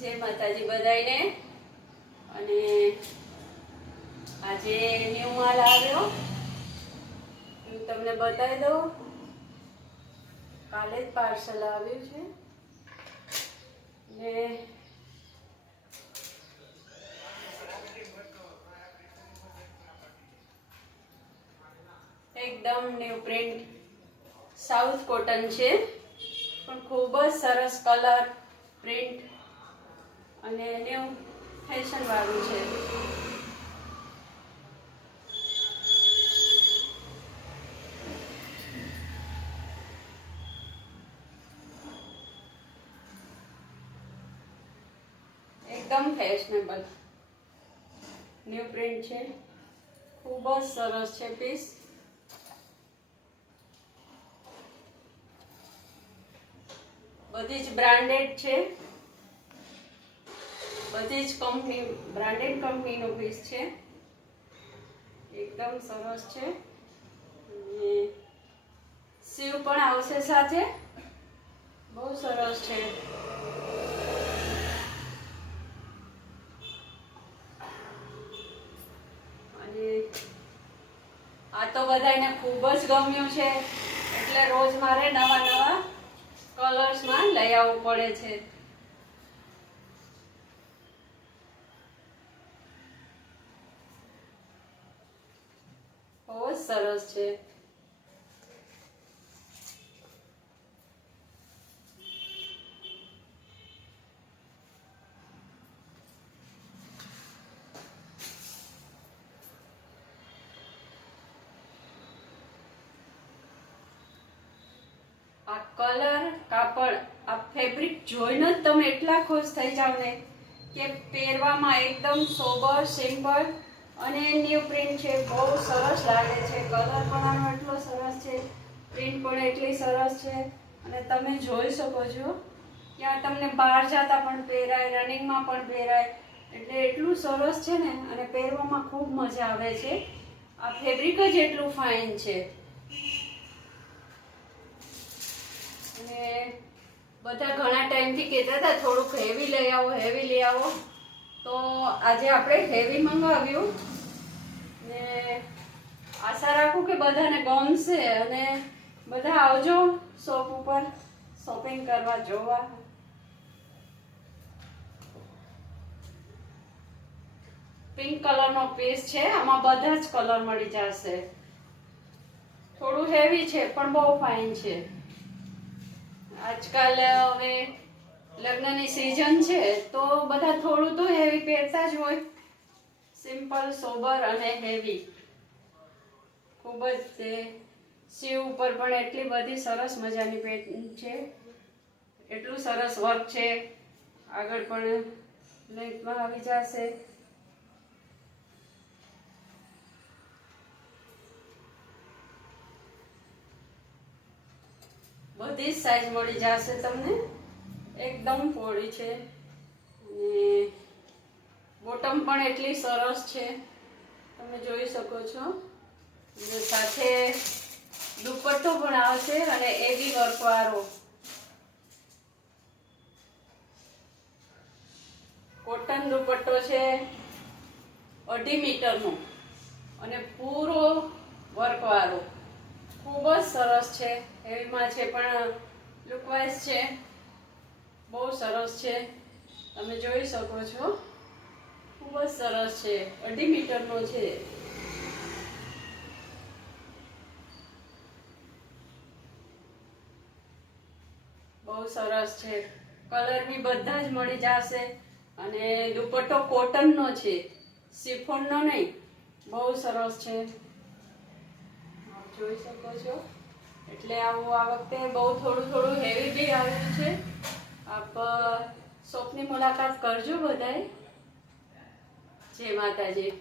જય માતાજી બધાયને। અને આજે ન્યુ માલ આવ્યો, હું તમને બતાવી દઉં। કાલે જ પાર્સલ આવ્યું છે ને એકદમ ન્યુ પ્રિન્ટ સાઉથ કોટન છે, પણ ખૂબ જ સરસ કલર પ્રિન્ટ અને ન્યુ ફેશન વાળું છે। એકદમ ફેશનેબલ ન્યુ પ્રિન્ટ છે, ખૂબ જ સરસ છે પીસ। બધી જ બ્રાન્ડેડ છે, બધી જ કંપની બ્રાન્ડેડ કંપનીનો પીસ છે, એકદમ સરસ છે। અને સીવ પણ આવશે સાથે, બહુ સરસ છે। અને આ તો બધાને ખૂબ જ ગમ્યું છે, એટલે રોજ મારે નવા નવા કલર્સમાં લઈ આવવું પડે છે। બહુ જ સરસ છે। આ કલર, કાપડ, આ ફેબ્રિક જોઈને જ તમે એટલા ખુશ થઈ જાવ ને કે પહેરવામાં એકદમ સોબર, સિમ્પલ અને ન્યુ પ્રિન્ટ છે, બહુ સરસ લાગે છે। કલર પણ આનો એટલો સરસ છે, પ્રિન્ટ પણ એટલી સરસ છે। અને તમે જોઈ શકો છો કે આ તમને બહાર જતા પણ પહેરાય, રનિંગમાં પણ પહેરાય, એટલે એટલું સરસ છે ને, અને પહેરવામાં ખૂબ મજા આવે છે। આ ફેબ્રિક જ એટલું ફાઇન છે। અને બધા ઘણા ટાઈમથી કહેતા હતા થોડુંક હેવી લઈ આવો, હેવી લઈ આવો, તો આજે આપણે હેવી મંગાવ્યું ને આશા રાખું કે બધાને ગમશે અને બધા આવજો શોપ ઉપર શોપિંગ કરવા, જોવા। પિંક કલરનો પીસ છે, આમાં બધા જ કલર મળી જશે। થોડું હેવી છે પણ બહુ ફાઇન છે। આજકાલ હવે લગ્નની સિઝન છે તો બધા થોડું તો હેવી પહેરતા જ હોય, સિમ્પલ, સોબર અને હેવી। ખૂબ જ તે સીવ ઉપર પણ એટલી બધી સરસ મજાની પેટર્ન છે, એટલું સરસ વર્ક છે, આગળ પણ લેન્થમાં આવી જશે। બધી જ સાઈઝ મળી જશે તમને, એકદમ પહોળી છે અને બોટમ પણ એટલી સરસ છે, તમે જોઈ શકો છો। અને સાથે દુપટ્ટો પણ આવશે અને એવી વર્કવાળો કોટન દુપટ્ટો છે, 2.5 મીટરનો અને પૂરો વર્કવાળો, ખૂબ જ સરસ છે। હેવીમાં છે પણ લુકવાઇઝ છે, બહુ સરસ છે, તમે જોઈ શકો છો। ખૂબ જ સરસ છે, 2.5 મીટરનો છે। બહુ સરસ છે, કલર બી બધા જ મળી જશે। અને દુપટ્ટો કોટનનો છે, શિફોનનો નહીં, બહુ સરસ છે, આપ જોઈ શકો છો। એટલે આવું આ વખતે બહુ થોડું હેવી બી આવ્યું છે। આપ શોપની મુલાકાત કરજો બધાએ। જય માતાજી।